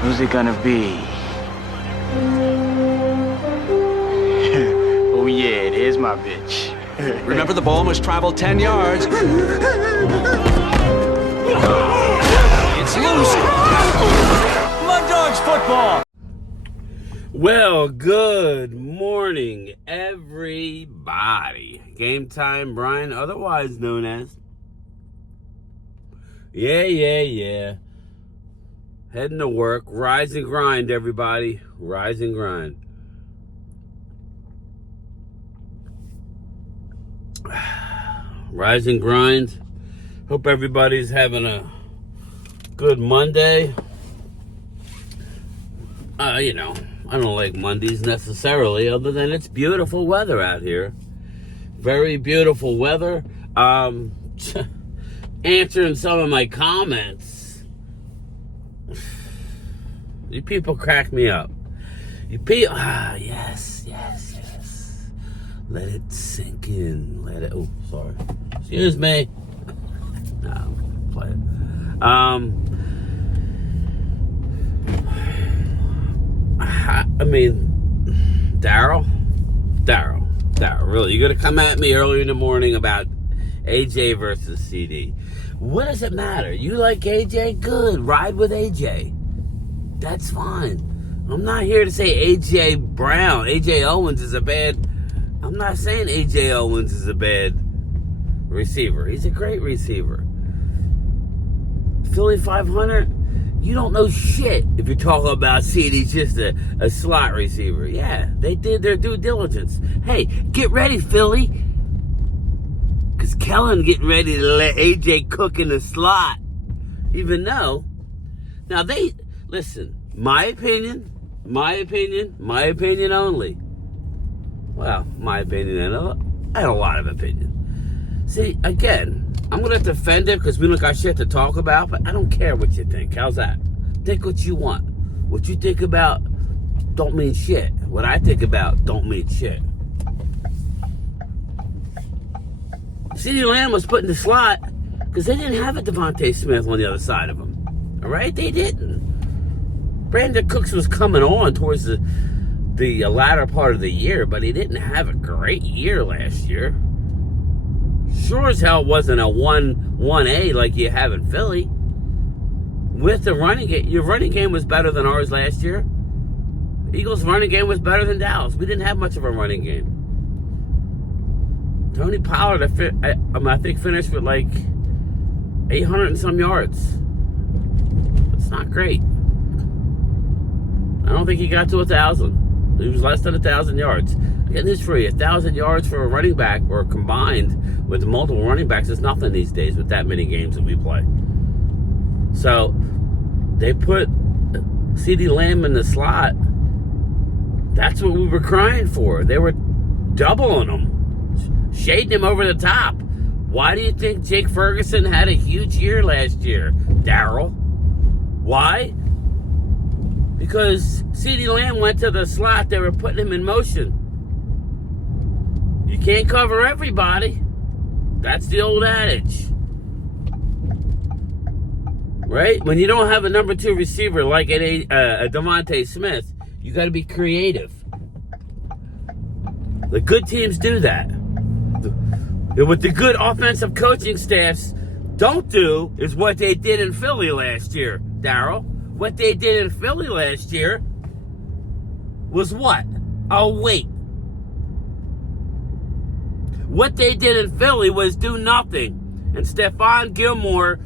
Who's it gonna be? Oh yeah, there's my bitch. Remember, the ball must travel 10 yards. It's loose. Mud Dogs football. Well, good morning, everybody. Game time, Brian, otherwise known as. Yeah. Heading to work. Rise and grind, everybody. Rise and grind. Rise and grind. Hope everybody's having a good Monday. I don't like Mondays necessarily, other than it's beautiful weather out here. Very beautiful weather. Answering some of my comments. You people crack me up. You people, yes. Let it sink in. Oh, sorry. Excuse me. No, play it. Daryl, really, you're gonna come at me early in the morning about AJ versus Ceedee. What does it matter? You like AJ? Good. Ride with AJ. That's fine. I'm not here to say AJ Owens is a bad. I'm not saying AJ Owens is a bad receiver. He's a great receiver. Philly 500, you don't know shit if you're talking about Ceedee's just a slot receiver. Yeah, they did their due diligence. Hey, get ready, Philly. Because Kellen getting ready to let AJ cook in the slot. Even though, now listen, my opinion only. Well, my opinion, I had a lot of opinion. See, again, I'm going to defend it because we don't got shit to talk about, but I don't care what you think. How's that? Think what you want. What you think about don't mean shit. What I think about don't mean shit. Ceedee Lamb was put in the slot because they didn't have a Devontae Smith on the other side of him. All right? They didn't. Brandon Cooks was coming on towards the latter part of the year, but he didn't have a great year last year. Sure as hell wasn't a 1A like you have in Philly. With the running game, your running game was better than ours last year. Eagles' running game was better than Dallas. We didn't have much of a running game. Tony Pollard, I think, finished with like 800 and some yards. It's not great. I don't think he got to 1,000. He was less than 1,000 yards. I got news for you. 1,000 yards for a running back, or combined with multiple running backs, is nothing these days with that many games that we play. So they put Ceedee Lamb in the slot. That's what we were crying for. They were doubling him, shading him over the top. Why do you think Jake Ferguson had a huge year last year, Daryl? Why? Because Ceedee Lamb went to the slot, they were putting him in motion. You can't cover everybody. That's the old adage. Right? When you don't have a number 2 receiver like a Devontae Smith, you got to be creative. The good teams do that. What the good offensive coaching staffs don't do is what they did in Philly last year, Daryl. What they did in Philly last year was what? Oh, wait. What they did in Philly was do nothing. And Stephon Gilmore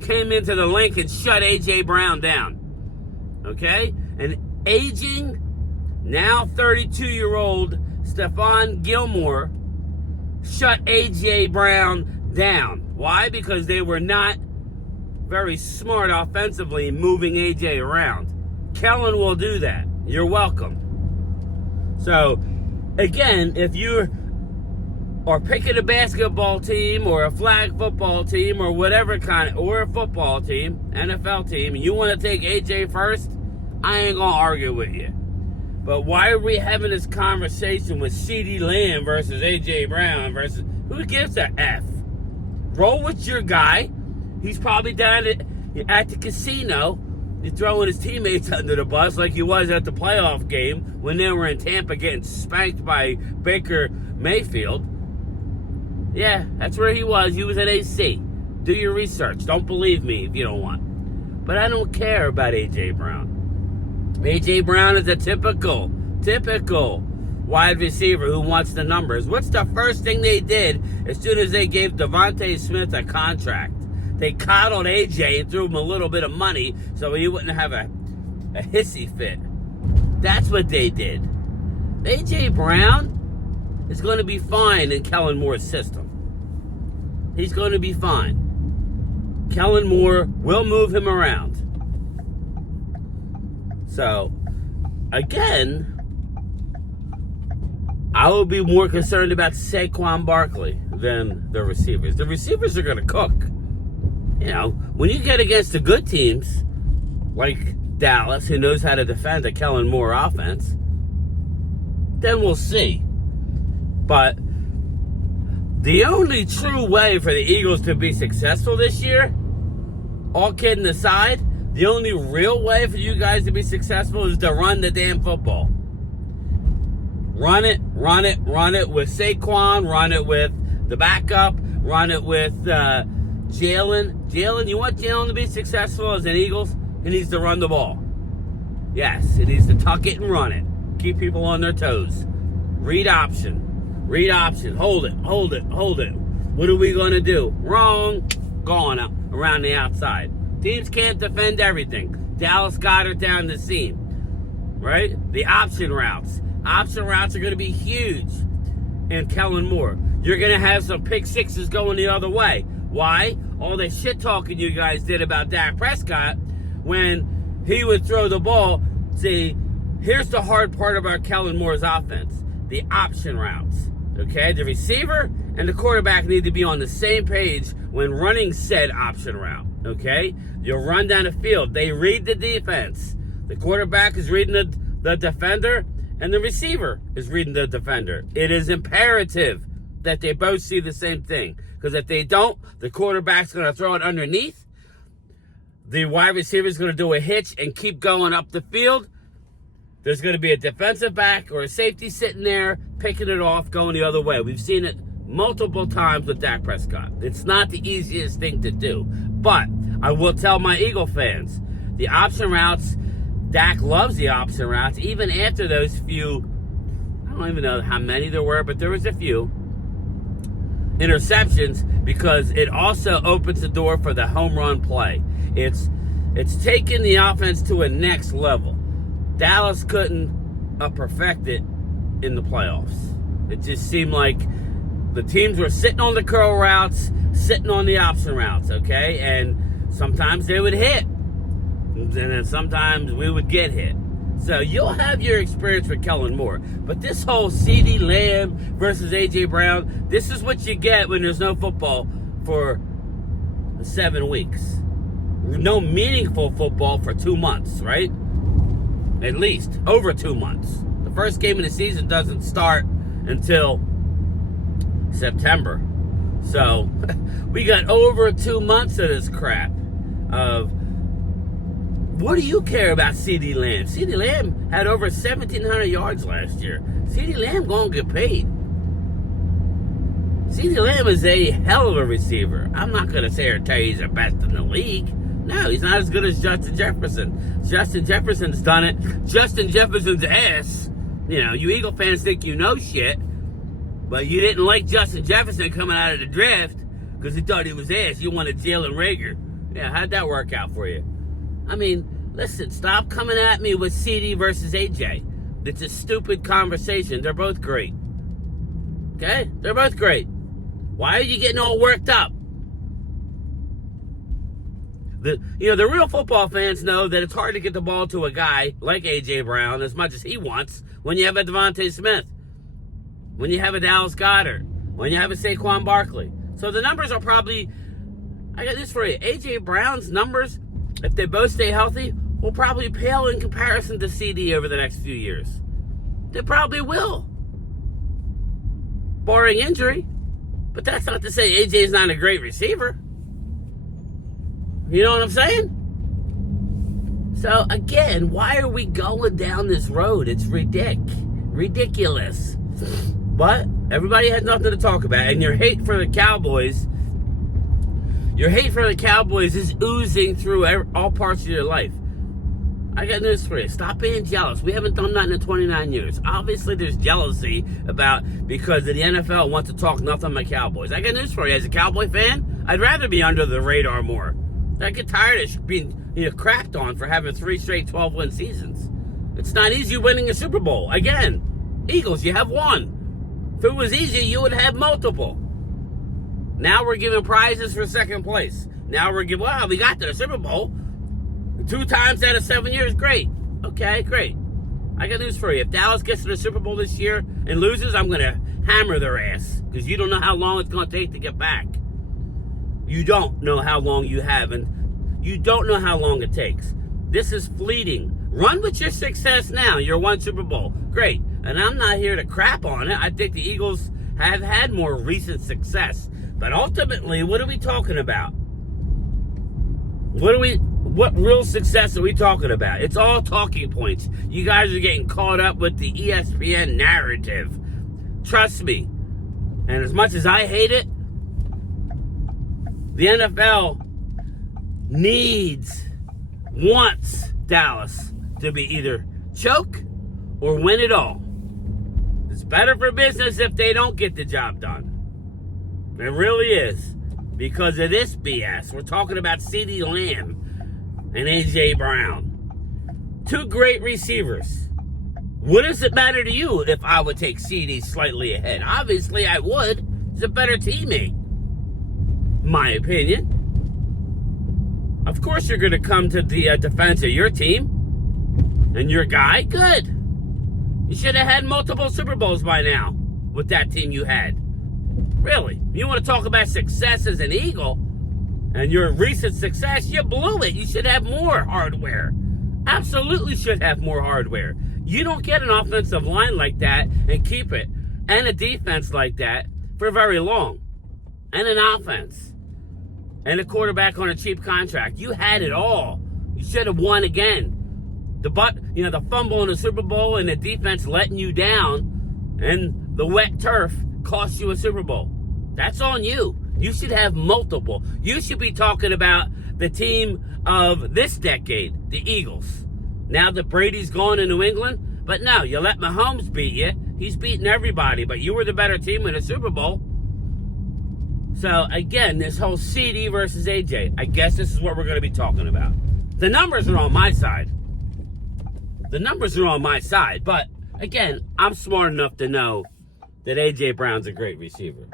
came into the link and shut A.J. Brown down. Okay? And aging, now 32-year-old Stephon Gilmore shut A.J. Brown down. Why? Because they were not very smart offensively moving AJ around. Kellen will do that. You're welcome. So, again, if you are picking a basketball team or a flag football team or whatever kind, or a football team, NFL team, and you want to take AJ first, I ain't going to argue with you. But why are we having this conversation with Ceedee Lamb versus AJ Brown versus, who gives a F? Roll with your guy. He's probably down at the casino He's throwing his teammates under the bus like he was at the playoff game when they were in Tampa getting spanked by Baker Mayfield. Yeah, that's where he was. He was at AC. Do your research. Don't believe me if you don't want. But I don't care about A.J. Brown. A.J. Brown is a typical wide receiver who wants the numbers. What's the first thing they did as soon as they gave Devontae Smith a contract? They coddled A.J. and threw him a little bit of money so he wouldn't have a hissy fit. That's what they did. A.J. Brown is going to be fine in Kellen Moore's system. He's going to be fine. Kellen Moore will move him around. So, again, I will be more concerned about Saquon Barkley than the receivers. The receivers are going to cook. You know, when you get against the good teams, like Dallas, who knows how to defend a Kellen Moore offense, then we'll see. But the only true way for the Eagles to be successful this year, all kidding aside, the only real way for you guys to be successful is to run the damn football. Run it with Saquon, run it with the backup, run it with Jalen. Jalen, you want Jalen to be successful as an Eagles? He needs to run the ball. Yes, he needs to tuck it and run it. Keep people on their toes. Read option. Hold it. What are we going to do? Wrong. Gone around the outside. Teams can't defend everything. Dallas got it down the seam. Right? The option routes. Option routes are going to be huge in Kellen Moore. You're going to have some pick sixes going the other way. Why? All the shit talking you guys did about Dak Prescott when he would throw the ball. See, here's the hard part about Kellen Moore's offense. The option routes. Okay? The receiver and the quarterback need to be on the same page when running said option route. Okay? You'll run down the field. They read the defense. The quarterback is reading the defender, and the receiver is reading the defender. It is imperative that they both see the same thing. Because if they don't, the quarterback's going to throw it underneath. The wide receiver is going to do a hitch and keep going up the field. There's going to be a defensive back or a safety sitting there, picking it off, going the other way. We've seen it multiple times with Dak Prescott. It's not the easiest thing to do. But I will tell my Eagle fans, the option routes, Dak loves the option routes, even after those few, I don't even know how many there were, but there was a few interceptions, because it also opens the door for the home run play. It's taken the offense to a next level. Dallas couldn't perfect it in the playoffs. It just seemed like the teams were sitting on the curl routes, sitting on the option routes, okay? And sometimes they would hit. And then sometimes we would get hit. So you'll have your experience with Kellen Moore. But this whole Ceedee Lamb versus A.J. Brown, this is what you get when there's no football for 7 weeks. No meaningful football for 2 months, right? At least over 2 months. The first game of the season doesn't start until September. So we got over 2 months of this crap of, what do you care about Ceedee Lamb? Ceedee Lamb had over 1,700 yards last year. Ceedee Lamb gonna get paid. Ceedee Lamb is a hell of a receiver. I'm not gonna say or tell you he's the best in the league. No, he's not as good as Justin Jefferson. Justin Jefferson's done it. Justin Jefferson's ass. You know, you Eagle fans think you know shit, but you didn't like Justin Jefferson coming out of the draft because you thought he was ass. You wanted Jalen Reagor. Yeah, how'd that work out for you? I mean, listen, stop coming at me with Ceedee versus AJ. It's a stupid conversation. They're both great. Okay? They're both great. Why are you getting all worked up? The real football fans know that it's hard to get the ball to a guy like A.J. Brown as much as he wants when you have a Devontae Smith, when you have a Dallas Goedert, when you have a Saquon Barkley. So the numbers are probably, I got this for you, A.J. Brown's numbers, if they both stay healthy, will probably pale in comparison to Ceedee over the next few years. They probably will. Barring injury. But that's not to say A.J.'s not a great receiver. You know what I'm saying? So, again, why are we going down this road? It's ridiculous. But everybody has nothing to talk about. And your hate for the Cowboys is oozing through all parts of your life. I got news for you. Stop being jealous. We haven't done nothing in 29 years. Obviously, there's jealousy because the NFL wants to talk nothing about Cowboys. I got news for you. As a Cowboy fan, I'd rather be under the radar more. I get tired of being crapped on for having 3 straight 12-win seasons. It's not easy winning a Super Bowl. Again, Eagles, you have one. If it was easy, you would have multiple. Now we're giving prizes for second place. Now we got to the Super Bowl 2 times out of 7 years. Great. Okay, great. I got news for you. If Dallas gets to the Super Bowl this year and loses, I'm going to hammer their ass because you don't know how long it's going to take to get back. You don't know how long you have, and you don't know how long it takes. This is fleeting. Run with your success now. You're one Super Bowl. Great. And I'm not here to crap on it. I think the Eagles have had more recent success. But ultimately, what are we talking about? What real success are we talking about? It's all talking points. You guys are getting caught up with the ESPN narrative. Trust me. And as much as I hate it, the NFL wants Dallas to be either choke or win it all. It's better for business if they don't get the job done. It really is. Because of this BS. We're talking about Ceedee Lamb and A.J. Brown. 2 great receivers. What does it matter to you if I would take Ceedee slightly ahead? Obviously, I would. He's a better teammate. My opinion. Of course you're going to come to the defense of your team and your guy. Good. You should have had multiple Super Bowls by now with that team you had. Really. You want to talk about success as an Eagle and your recent success, you blew it. You should have more hardware. Absolutely should have more hardware. You don't get an offensive line like that and keep it, and a defense like that for very long, and an offense. And a quarterback on a cheap contract. You had it all. You should have won again. The fumble in the Super Bowl and the defense letting you down and the wet turf cost you a Super Bowl. That's on you. You should have multiple. You should be talking about the team of this decade, the Eagles. Now that Brady's gone to New England, but no, you let Mahomes beat you. He's beating everybody, but you were the better team in the Super Bowl. So, again, this whole Ceedee versus AJ, I guess this is what we're going to be talking about. The numbers are on my side. But, again, I'm smart enough to know that A.J. Brown's a great receiver.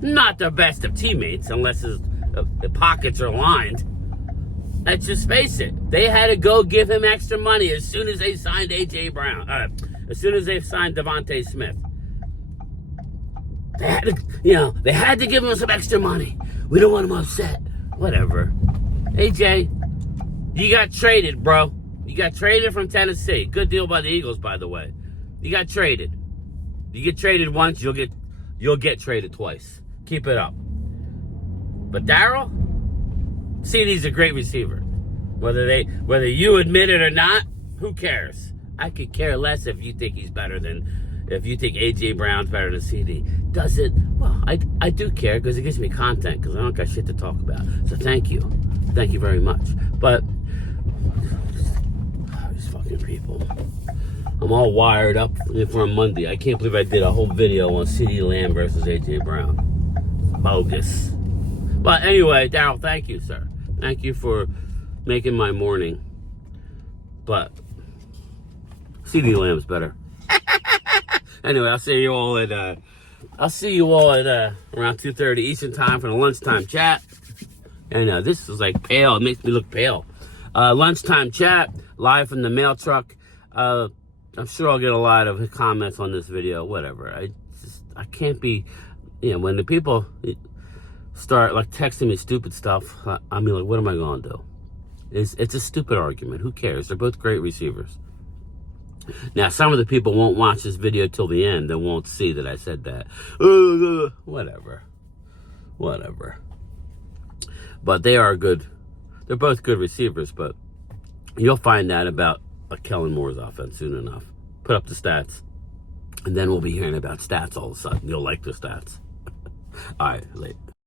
Not the best of teammates, unless his pockets are lined. Let's just face it. They had to go give him extra money as soon as they signed A.J. Brown. As soon as they signed Devontae Smith. They had to give him some extra money. We don't want him upset. Whatever. AJ, you got traded, bro. You got traded from Tennessee. Good deal by the Eagles, by the way. You got traded. You get traded once, you'll get traded twice. Keep it up. But Darryl, Ceedee's a great receiver. Whether you admit it or not, who cares? I could care less if you think he's better than. If you think A.J. Brown's better than Ceedee. Does it? Well, I do care because it gives me content because I don't got shit to talk about. So thank you. Thank you very much. But, these fucking people. I'm all wired up for a Monday. I can't believe I did a whole video on Ceedee Lamb versus A.J. Brown. Bogus. But anyway, Darryl, thank you, sir. Thank you for making my morning. But, Ceedee Lamb's better. Anyway, I'll see you all at around 2:30 Eastern time for the lunchtime chat. And this is like pale. It makes me look pale. Lunchtime chat live from the mail truck. I'm sure I'll get a lot of comments on this video. Whatever. I can't be. When the people start like texting me stupid stuff, I mean, like, what am I gonna do? It's a stupid argument. Who cares? They're both great receivers. Now, some of the people won't watch this video till the end. They won't see that I said that. Whatever. But they are good. They're both good receivers, but You'll find out about Kellen Moore's offense soon enough. Put up the stats. And then we'll be hearing about stats all of a sudden. You'll like the stats. All right, later.